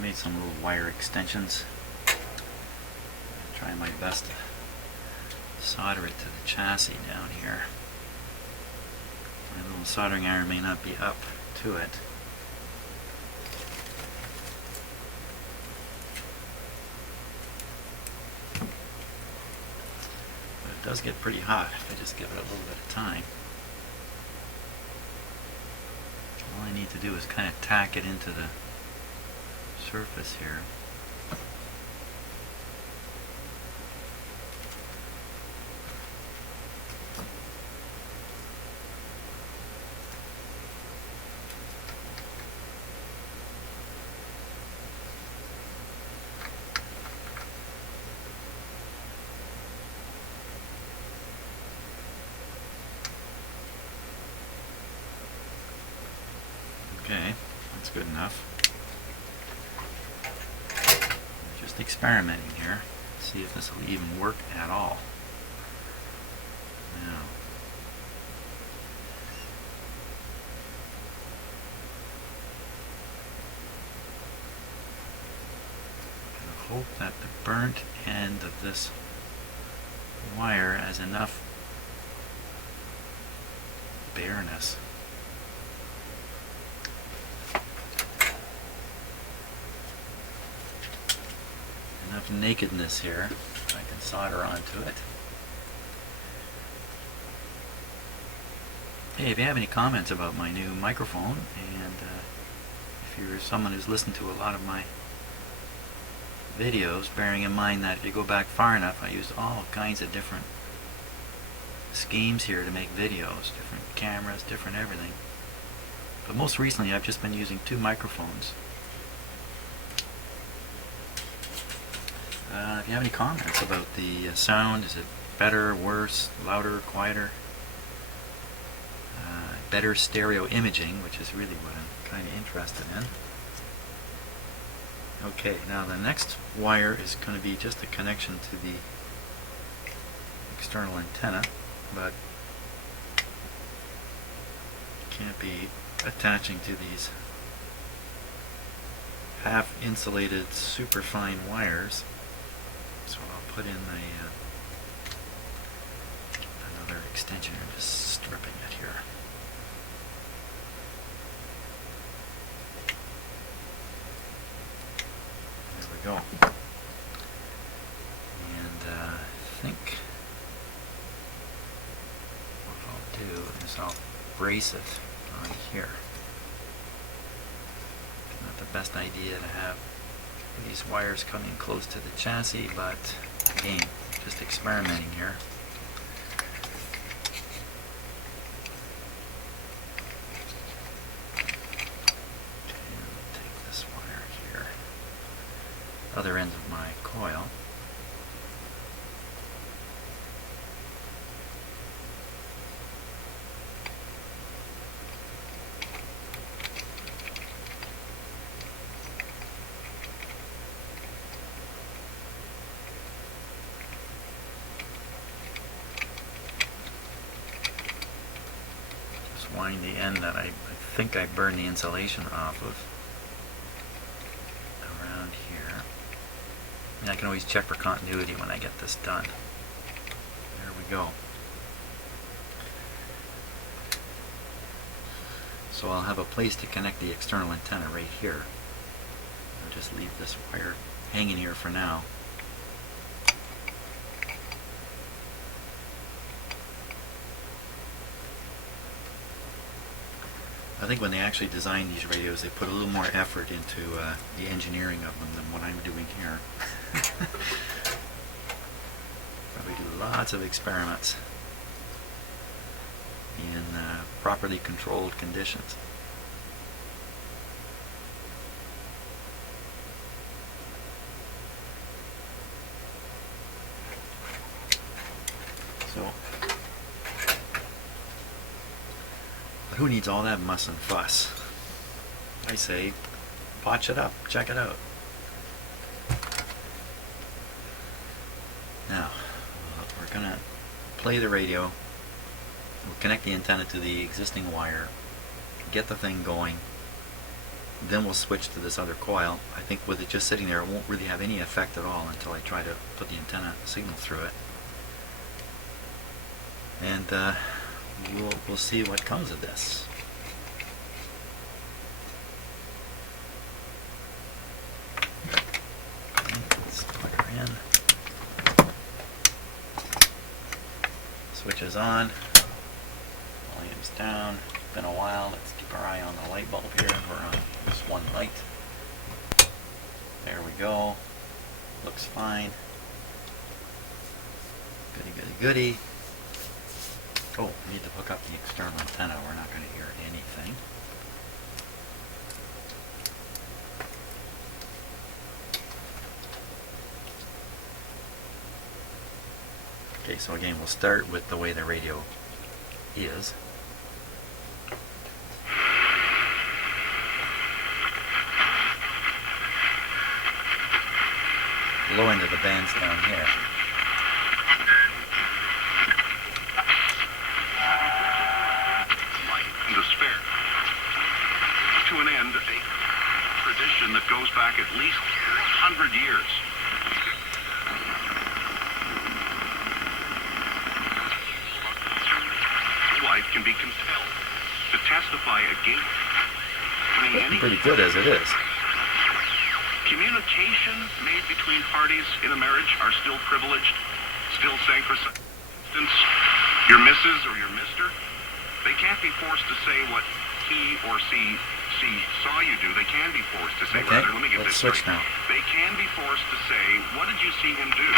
made some little wire extensions. Try my best to solder it to the chassis down here. My little soldering iron may not be up to it. But it does get pretty hot if I just give it a little bit of time. All I need to do is kind of tack it into the surface here. Okay, that's good enough. Just experimenting here, see if this will even work at all. Now, I hope that the burnt end of this wire has enough bareness. Enough nakedness here, I can solder onto it. Hey, if you have any comments about my new microphone, and if you're someone who's listened to a lot of my videos, bearing in mind that if you go back far enough, I used all kinds of different schemes here to make videos, different cameras, different everything. But most recently I've just been using 2 microphones. If you have any comments about the sound, is it better, worse, louder, quieter, better stereo imaging, which is really what I'm kind of interested in. Okay, now the next wire is going to be just a connection to the external antenna, but can't be attaching to these half insulated superfine wires. So I'll put in another extension and just stripping it here. There we go. And I think what I'll do is I'll brace it on here. It's not the best idea to have these wires coming close to the chassis, but again, just experimenting here. Take this wire here, other end of my coil. Wind the end that I think I burned the insulation off of around here. And I can always check for continuity when I get this done. There we go. So I'll have a place to connect the external antenna right here. I'll just leave this wire hanging here for now. I think when they actually designed these radios, they put a little more effort into the engineering of them than what I'm doing here. Probably do lots of experiments in properly controlled conditions. So, but who needs all that muss and fuss? I say, watch it up, check it out. Now, we're going to play the radio. We'll connect the antenna to the existing wire, get the thing going, then we'll switch to this other coil. I think with it just sitting there, it won't really have any effect at all until I try to put the antenna signal through it. And we'll see what comes of this. Okay, let's plug her in. Switch is on. Volume's down. It's been a while. Let's keep our eye on the light bulb here. We're on just one light. There we go. Looks fine. Goody, goody, goody. Oh, we need to hook up the external antenna. We're not going to hear anything. Okay, so again, we'll start with the way the radio is. Low end of the band's down here. Despair. To an end, a tradition that goes back at least 100 years. Wife can be compelled to testify against any Pretty good as it is. communication made between parties in a marriage are still privileged, still sacrosanct. For instance, your missus or your mister, they can't be forced to say what he or she saw you do. They can be forced to say, okay, rather, let me get let's this switch straight. now. They can be forced to say, what did you see him do?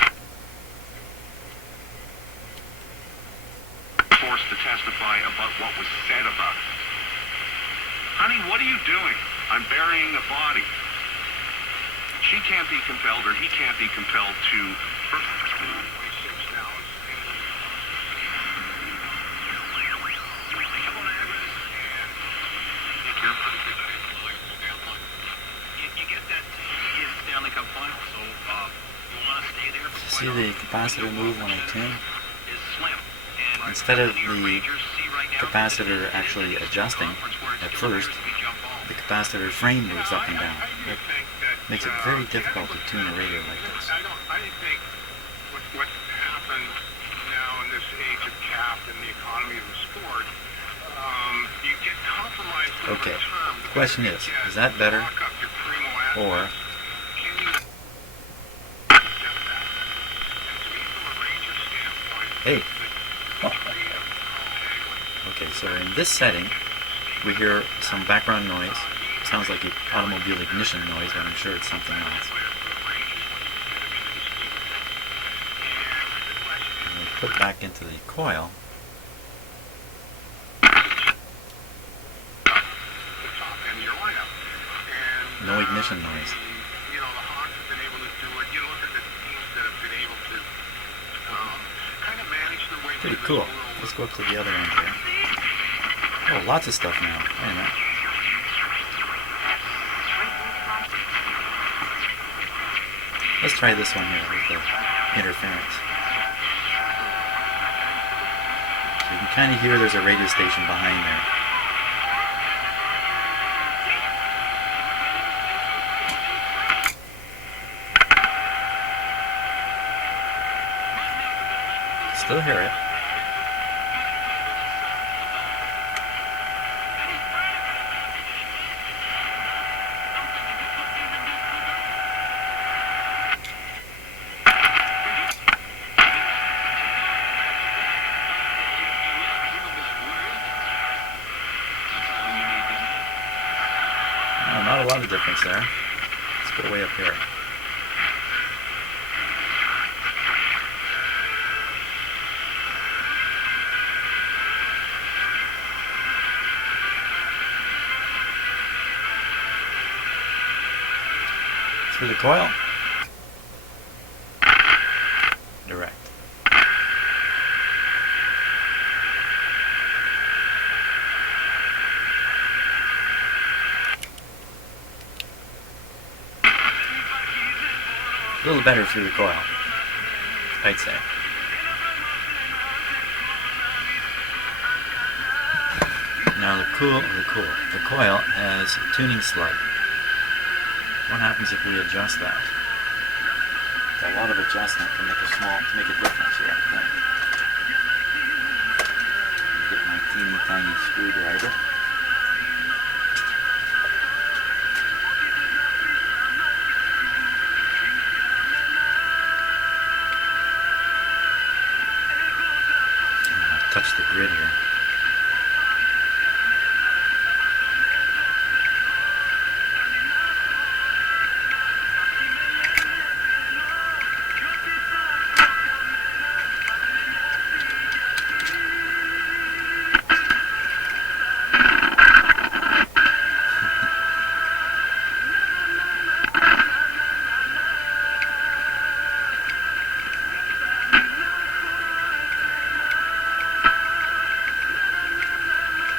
Forced to testify about what was said about it. Honey, what are you doing? I'm burying a body. She can't be compelled, or he can't be compelled to... See the capacitor move when I tune? Instead of the capacitor actually adjusting at first, the capacitor frame moves up and down. It makes it very difficult to tune a radio like this. I think what happens now in this age of cap and the economy of the sport, you get compromised over Okay, time. the question is that better, Lock up your primo assets. or Can you get that? And to me, from a Ranger standpoint, hey? the degree of Okay, so in this setting, we hear some background noise. Sounds like an automobile ignition noise, but I'm sure it's something else. And we put back into the coil. No ignition noise. You know, the Hawks have been able to do it. You look at the teams that have been able to kind of manage their way Pretty through cool. this world. Let's go up to the other end here. Oh, lots of stuff now. Wait a minute. Let's try this one here with the interference. So you can kind of hear there's a radio station behind there. Still hear it. No, not a lot of difference there. Let's go way up here. Through the coil. Direct. A little better through the coil, I'd say. Now the coil has a tuning slug. What happens if we adjust that? A lot of adjustment to make a difference here, I think. Get my teeny tiny screwdriver. Touch the grid here.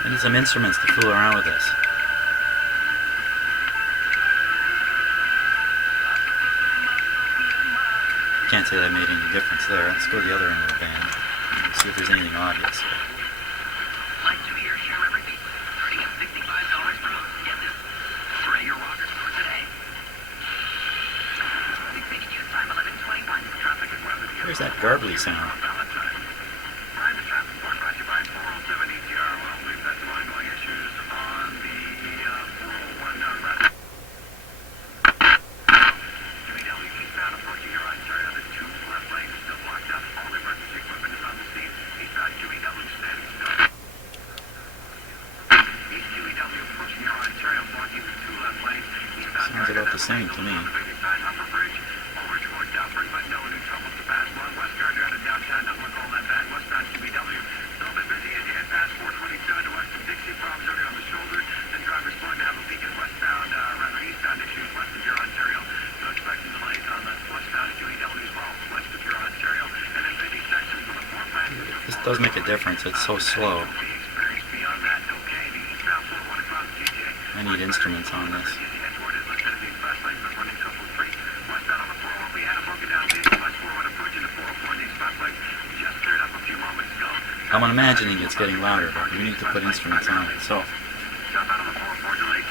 I need some instruments to fool around with this. Can't say that made any difference there. Let's go to the other end of the band and see if there's anything obvious here. Like to hear share everything. Starting at $65 per month. Get this. For your rocker store today. 680 use time 11:25. Traffic is rapidly. Here's that garbly sound. Private traffic report brought to you by 407 ETR. Well, we've had some ongoing issues on the 401 route. QEW eastbound approaching your Ontario. The two left lanes are still blocked up. All emergency equipment is on the scene. Eastbound QEW standing still. East QEW approaching your Ontario, blocking the two left lanes. Eastbound Sounds about the same to me. Upper bridge. Overage going downward, but no new troubles to pass. One west guard out of downtown. Doesn't look all that bad. Westbound QEW. Still a bit busy as you head past 427 to west of Dixie. Problems over on the shoulder. Then drivers going to have a beacon westbound, eastbound issues west of your Ontario. So expecting delays on the westbound QEW as well, west of your Ontario. And then busy sections from the 4 plant. This does make a difference. It's so slow. Beyond that, okay. The eastbound 41 across GTA. I need instruments on this. I'm imagining it's getting louder, but we need to put instruments on it. So, I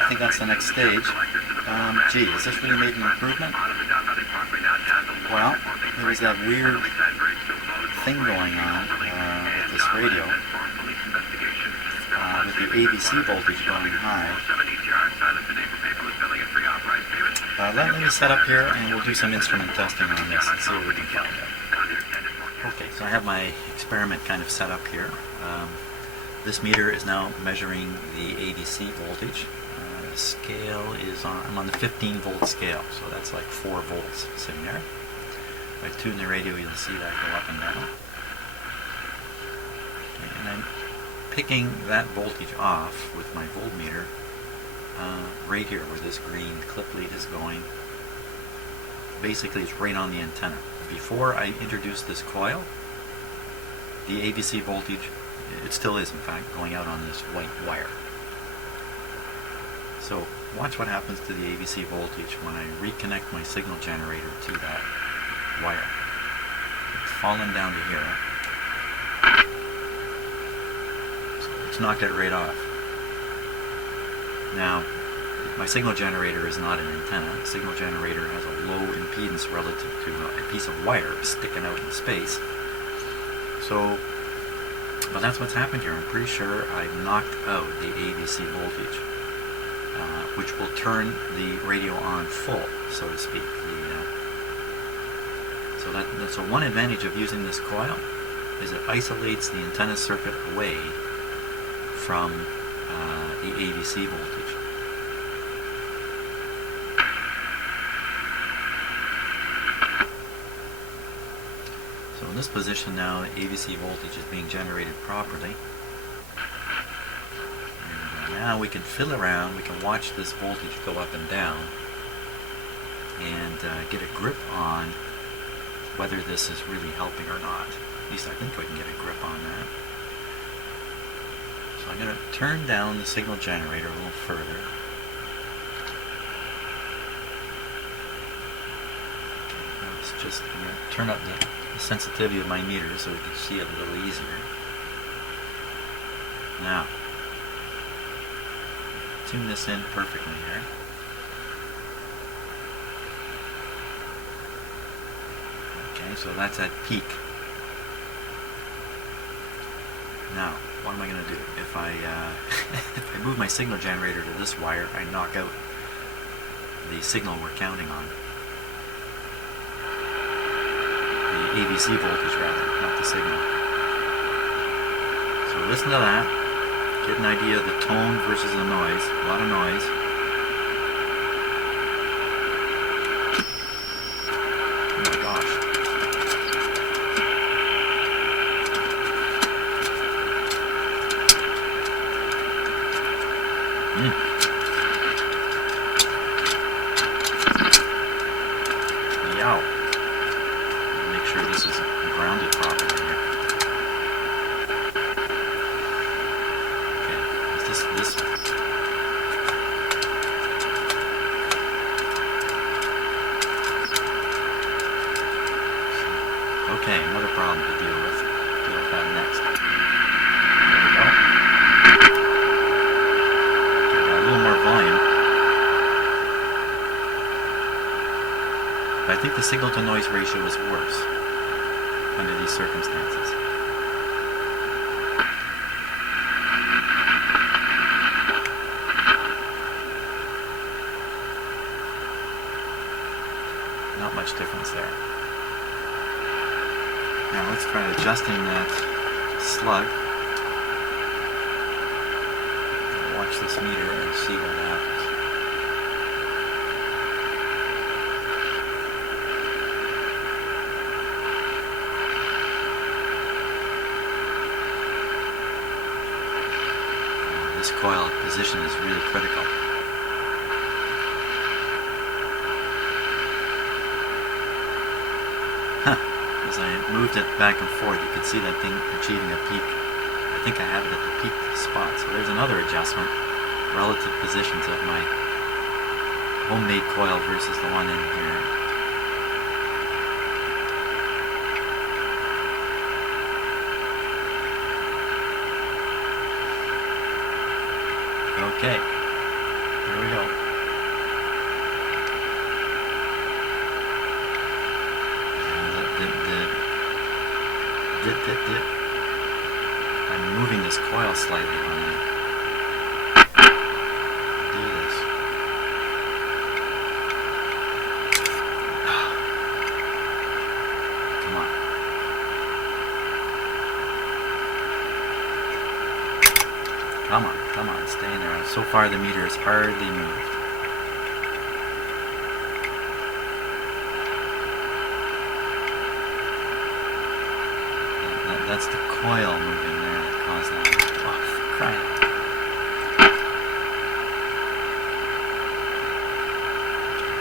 think that's the next stage. Gee, has this really made an improvement? Well, there was that weird thing going on with this radio, with the ABC voltage going high. Let me set up here and we'll do some instrument testing on this and see what we can find out. Okay, so I have my experiment kind of set up here. This meter is now measuring the ABC voltage. The scale is I'm on the 15 volt scale, so that's like 4 volts sitting there. If I tune the radio, you'll see that go up and down. Okay, and I'm picking that voltage off with my voltmeter right here where this green clip lead is going. Basically, it's right on the antenna. Before I introduced this coil, the ABC voltage, it still is in fact, going out on this white wire. So watch what happens to the ABC voltage when I reconnect my signal generator to that wire. It's fallen down to here. So it's knocked it right off. Now, my signal generator is not an antenna. The signal generator has a low impedance relative to a piece of wire sticking out in space. So, but that's what's happened here. I'm pretty sure I've knocked out the ABC voltage, which will turn the radio on full, so to speak. So one advantage of using this coil is it isolates the antenna circuit away from the ABC voltage. So in this position now, the ABC voltage is being generated properly. And now we can fiddle around, we can watch this voltage go up and down and get a grip on whether this is really helping or not. At least I think I can get a grip on that. So I'm going to turn down the signal generator a little further. Let's just turn up the sensitivity of my meter so we can see it a little easier. Now, tune this in perfectly here. So that's at peak. Now, what am I going to do? If I if I move my signal generator to this wire, I knock out the signal we're counting on. The AVC voltage rather, not the signal. So listen to that. Get an idea of the tone versus the noise. A lot of noise. Oh my gosh. Yow. Make sure this is grounded properly here. Okay, is this okay, another problem to deal with. Deal with that next. There we go. Okay, got a little more volume. But I think the signal to noise ratio is worse under these circumstances. Not much difference there. Now let's try adjusting that slug. Watch this meter and see what happens. This coil position is really critical. As I moved it back and forth, you could see that thing achieving a peak. I think I have it at the peak spot. So there's another adjustment. Relative positions of my homemade coil versus the one in here. Okay, here we go. Dip. I'm moving this coil slightly when I do this. Come on. Come on, stay in there. So far the meter is hardly moved. That's the coil moving there that caused that. Oh, crying.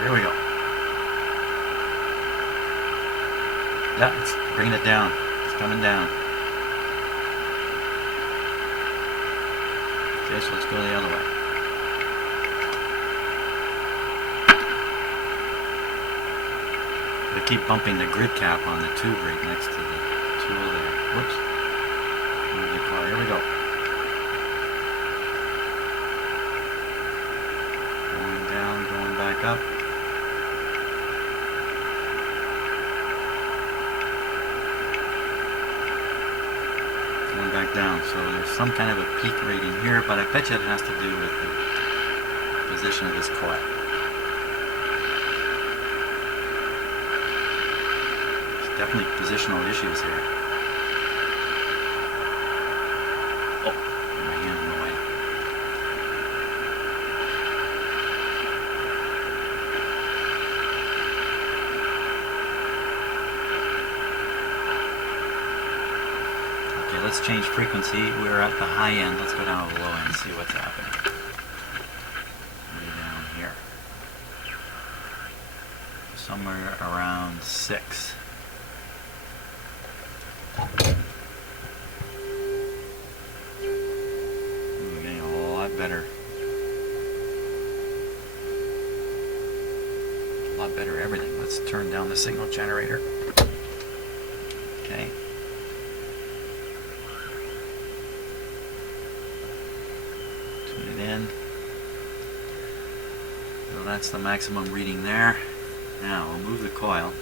Here we go. Yeah, it's bringing it down. It's coming down. Okay, so let's go the other way. I keep bumping the grid cap on the tube right next to the tool there. Whoops. Move the coil. Here we go. Going down, going back up. Going back down. So there's some kind of a peak rating here, but I bet you it has to do with the position of this coil. There's definitely positional issues here. Oh, my hand in the way. Okay, let's change frequency. We're at the high end. Let's go down to the low end and see what's happening. Way down here. Somewhere around 6. Getting a lot better. A lot better everything. Let's turn down the signal generator. Okay. Tune it in. So that's the maximum reading there. Now we'll move the coil.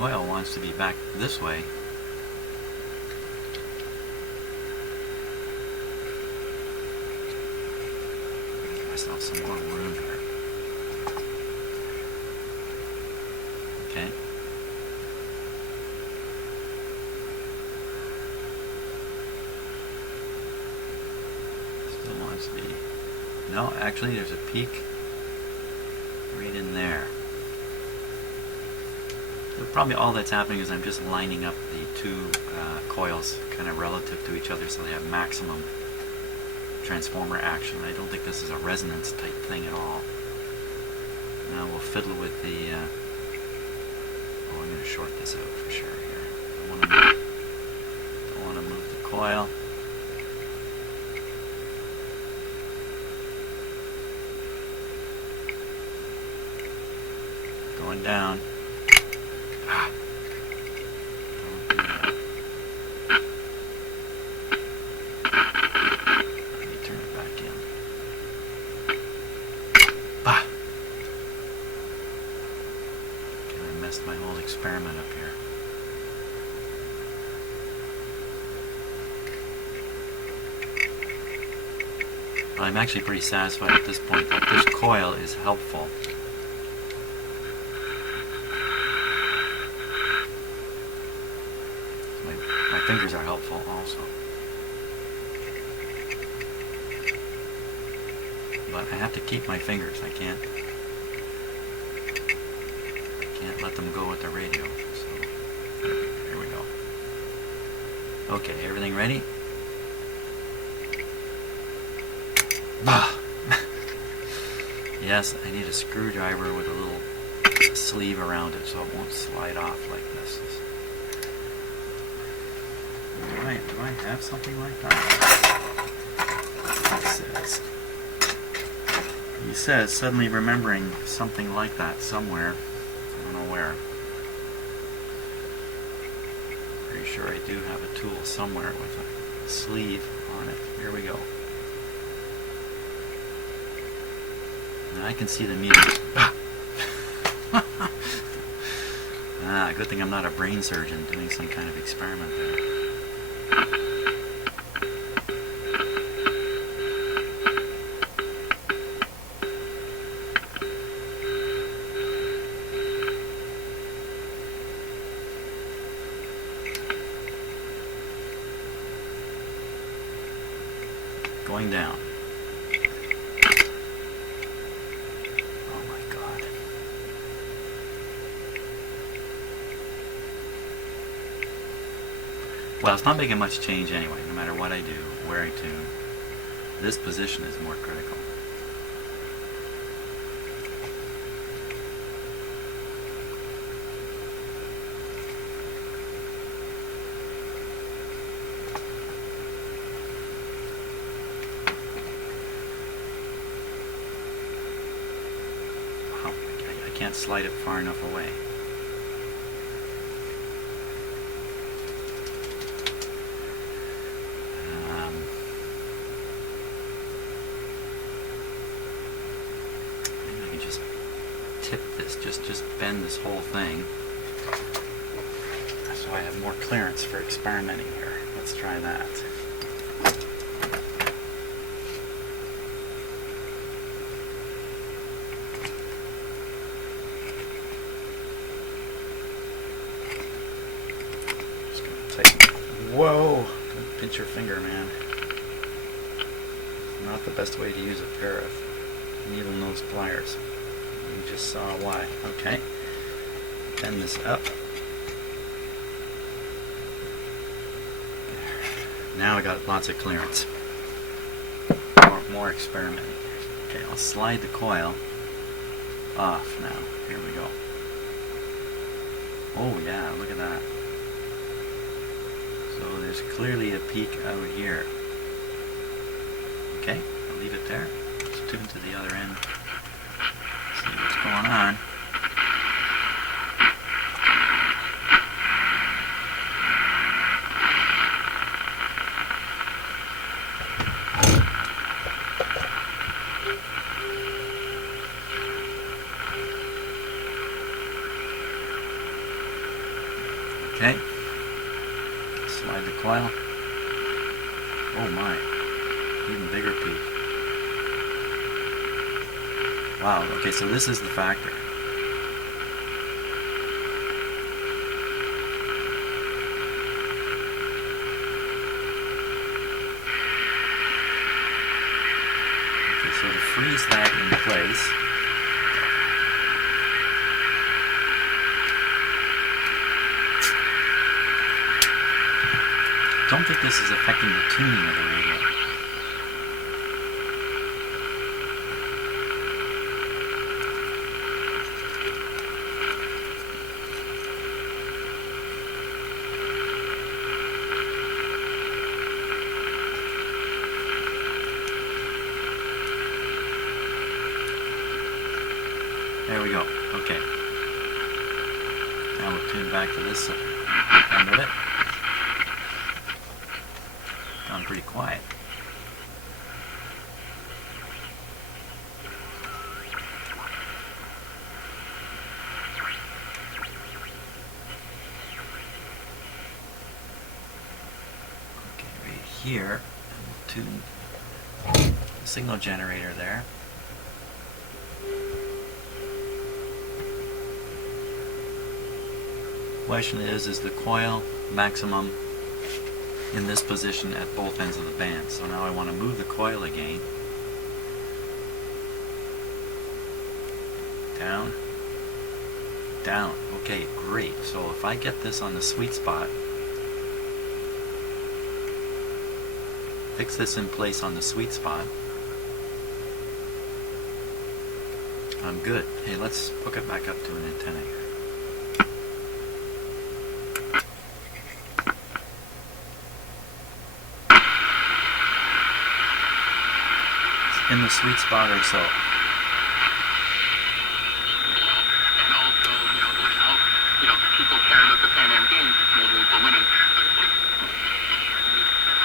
coil wants to be back this way. Give myself some more room here. Okay. Still wants to be. No, actually, there's a peak right in there. So probably all that's happening is I'm just lining up the two coils kind of relative to each other so they have maximum transformer action. I don't think this is a resonance type thing at all. Now we'll fiddle with the... oh, I'm going to short this out for sure here. Don't want to move the coil. Going down. Ah. Don't do that. Let me turn it back in. Ah. Okay, I messed my whole experiment up here. Well, I'm actually pretty satisfied at this point that this coil is helpful. My fingers are helpful also. But I have to keep my fingers. I can't let them go with the radio. So here we go. Okay, everything ready? Bah! Yes, I need a screwdriver with a little sleeve around it so it won't slide off like this. Do I have something like that? He says, suddenly remembering something like that somewhere. I don't know where. Pretty sure I do have a tool somewhere with a sleeve on it. Here we go. Now I can see the meter. Ah, good thing I'm not a brain surgeon doing some kind of experiment there. Going down. Oh my God. Well, it's not making much change anyway, no matter what I do, where I tune. This position is more critical. I can't slide it far enough away. Maybe I can just tip this, just bend this whole thing, so I have more clearance for experimenting here. Let's try that. Whoa! Don't pinch your finger, man. Not the best way to use a pair of needle nose pliers. You just saw why. Okay. Bend this up. Now I got lots of clearance. More experimenting. Okay, I'll slide the coil off now. Here we go. Oh yeah, look at that. So there's clearly a peak out here. Okay, I'll leave it there. Let's tune to the other end. See what's going on. coil. Oh my, even bigger peak. Wow, okay, so this is the factor. Okay, so to freeze that in place, don't think this is affecting the tuning of the radio. There we go. Okay. Now we'll tune back to this end of it. Gone pretty quiet. Okay, right here, we'll tune the signal generator there. Question is the coil maximum in this position at both ends of the band? So now I want to move the coil again. Down. Down. Okay, great. So if I get this on the sweet spot, fix this in place on the sweet spot, I'm good. Hey, let's hook it back up to an antenna here. In the sweet spot or so. And also, people care about the Pan Am Games, mainly for women.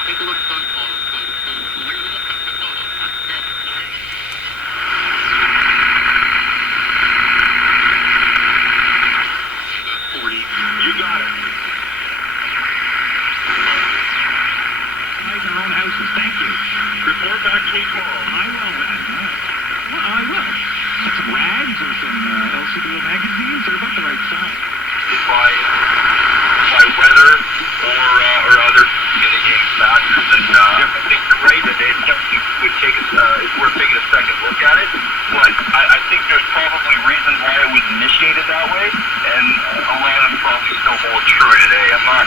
Take a look at those photos. So here's a look at the photos. 40. You got it. Nice in our own houses. Thank you. Report back K12. I will then. Well, I will. Some rags or some LCD magazines. They're about the right size. By weather or other mitigating factors, and I think you're right that it definitely would take us. It's worth taking a second look at it. But I think there's probably reasons why it was initiated that way, and a lot of them probably still hold true today. I'm not.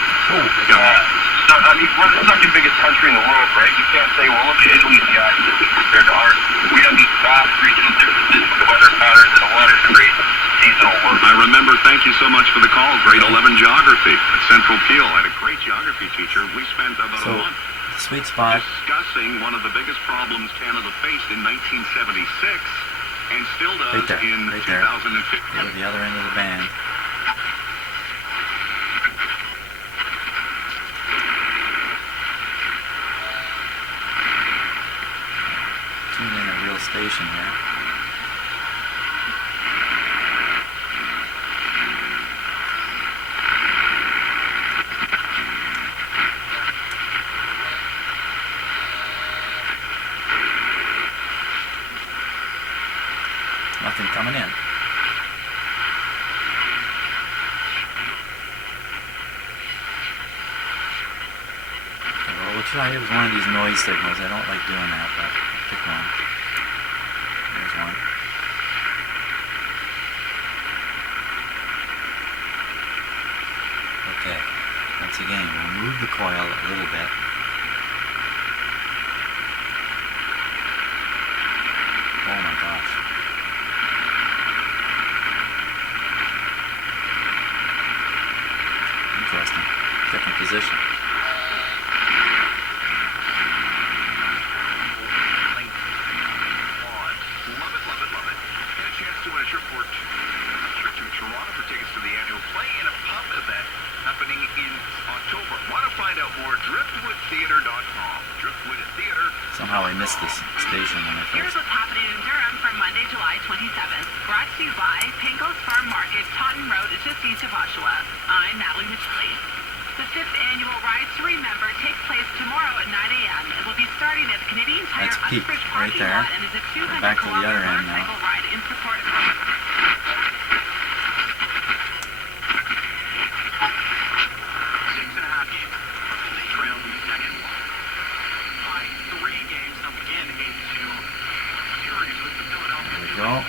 I mean, we're the second biggest country in the world, right? You can't say, well, look at Italy's yacht compared to ours. We have these vast regional differences with weather patterns, and a lot of great seasonal work. I remember, thank you so much for the call, grade 11 geography at Central Peel. I had a great geography teacher. We spent about a month sweet spot discussing one of the biggest problems Canada faced in 1976 and still does in 2015. Go to the other end of the band. Tune in a real station here. Nothing coming in. Okay, well, we'll try it with one of these noise signals. I don't like doing that, but I'll pick one. There's one. Okay, once again, we'll move the coil a little bit. Oh my gosh. Interesting. Different position. Love it. Get a chance to win a trip to Toronto for tickets to the annual Play in a Pub event happening in October. Want to find out more? driftwoodtheater.com. Driftwood Theater. Somehow I missed this station when I Here's first. what's happening in Durham from Monday, July 27th. Brought to you by Pinko's Farm Market, Taunton Road, just east of Oshawa. I'm Natalie Mitchell. The 5th annual Rise to Remember takes place tomorrow at 9 a.m. It will be starting at the Canadian Tire That's peak Uxbridge right parking there. lot and is a We're back to the other 200-kilometer end now. motorcycle ride in support of There we go.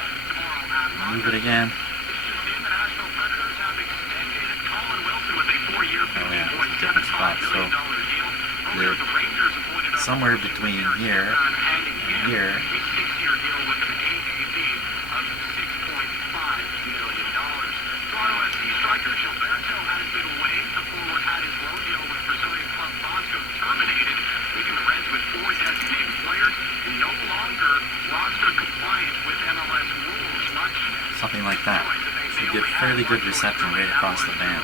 Move it again. Oh yeah, different spots. So they're somewhere between here and here. Something like that. So you get fairly good reception right across the band.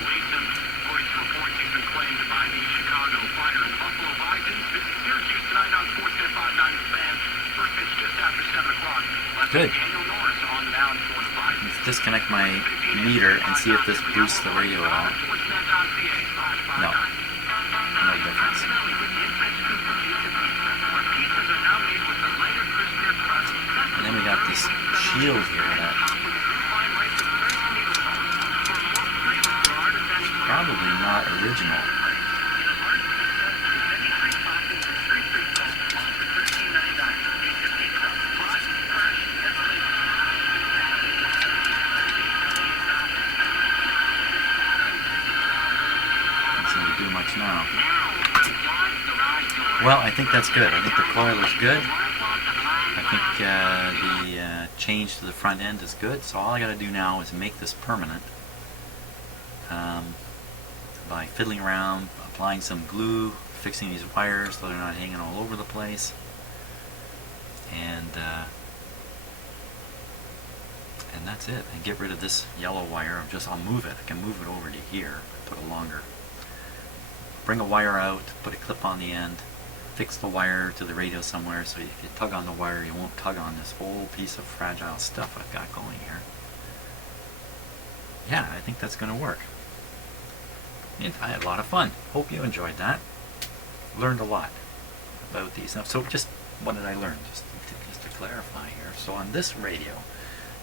Good. Let's disconnect my meter and see if this boosts the radio at all. No. No difference. And then we got this shield here that probably not original. Now. Well, I think that's good. I think the coil is good. I think the change to the front end is good. So all I got to do now is make this permanent by fiddling around, applying some glue, fixing these wires so they're not hanging all over the place, and that's it. And get rid of this yellow wire. I'll move it. I can move it over to here. Put a longer. Bring a wire out, put a clip on the end, fix the wire to the radio somewhere so if you tug on the wire you won't tug on this whole piece of fragile stuff I've got going here. Yeah, I think that's going to work. And I had a lot of fun. Hope you enjoyed that. Learned a lot about these. Now, so just what did I learn? Just to clarify here. So on this radio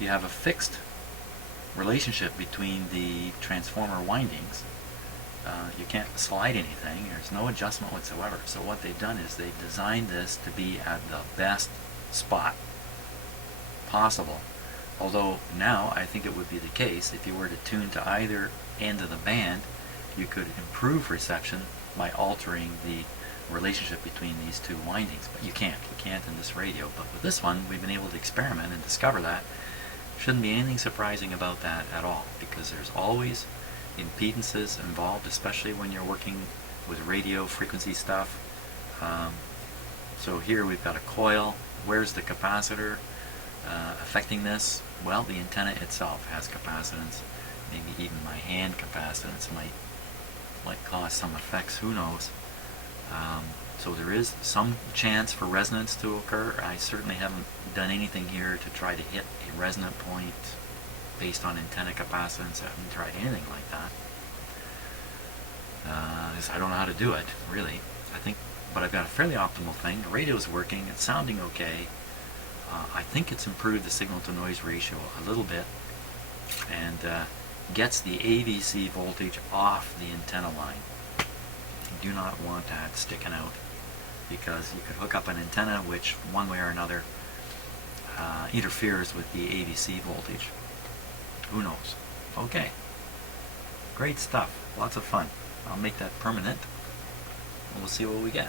you have a fixed relationship between the transformer windings. You can't slide anything. There's no adjustment whatsoever. So what they've done is they've designed this to be at the best spot possible. Although now I think it would be the case if you were to tune to either end of the band, you could improve reception by altering the relationship between these two windings. But you can't. You can't in this radio. But with this one, we've been able to experiment and discover that. Shouldn't be anything surprising about that at all, because there's always impedances involved, especially when you're working with radio frequency stuff. So here we've got a coil. Where's the capacitor affecting this? Well, the antenna itself has capacitance. Maybe even my hand capacitance might cause some effects. Who knows? So there is some chance for resonance to occur. I certainly haven't done anything here to try to hit a resonant point based on antenna capacitance. I haven't tried anything like that. I don't know how to do it, really. But I've got a fairly optimal thing. The radio's working. It's sounding okay. I think it's improved the signal-to-noise ratio a little bit, and gets the AVC voltage off the antenna line. You do not want that sticking out, because you could hook up an antenna which, one way or another, interferes with the AVC voltage. Who knows? Okay. Great stuff. Lots of fun. I'll make that permanent, and we'll see what we get.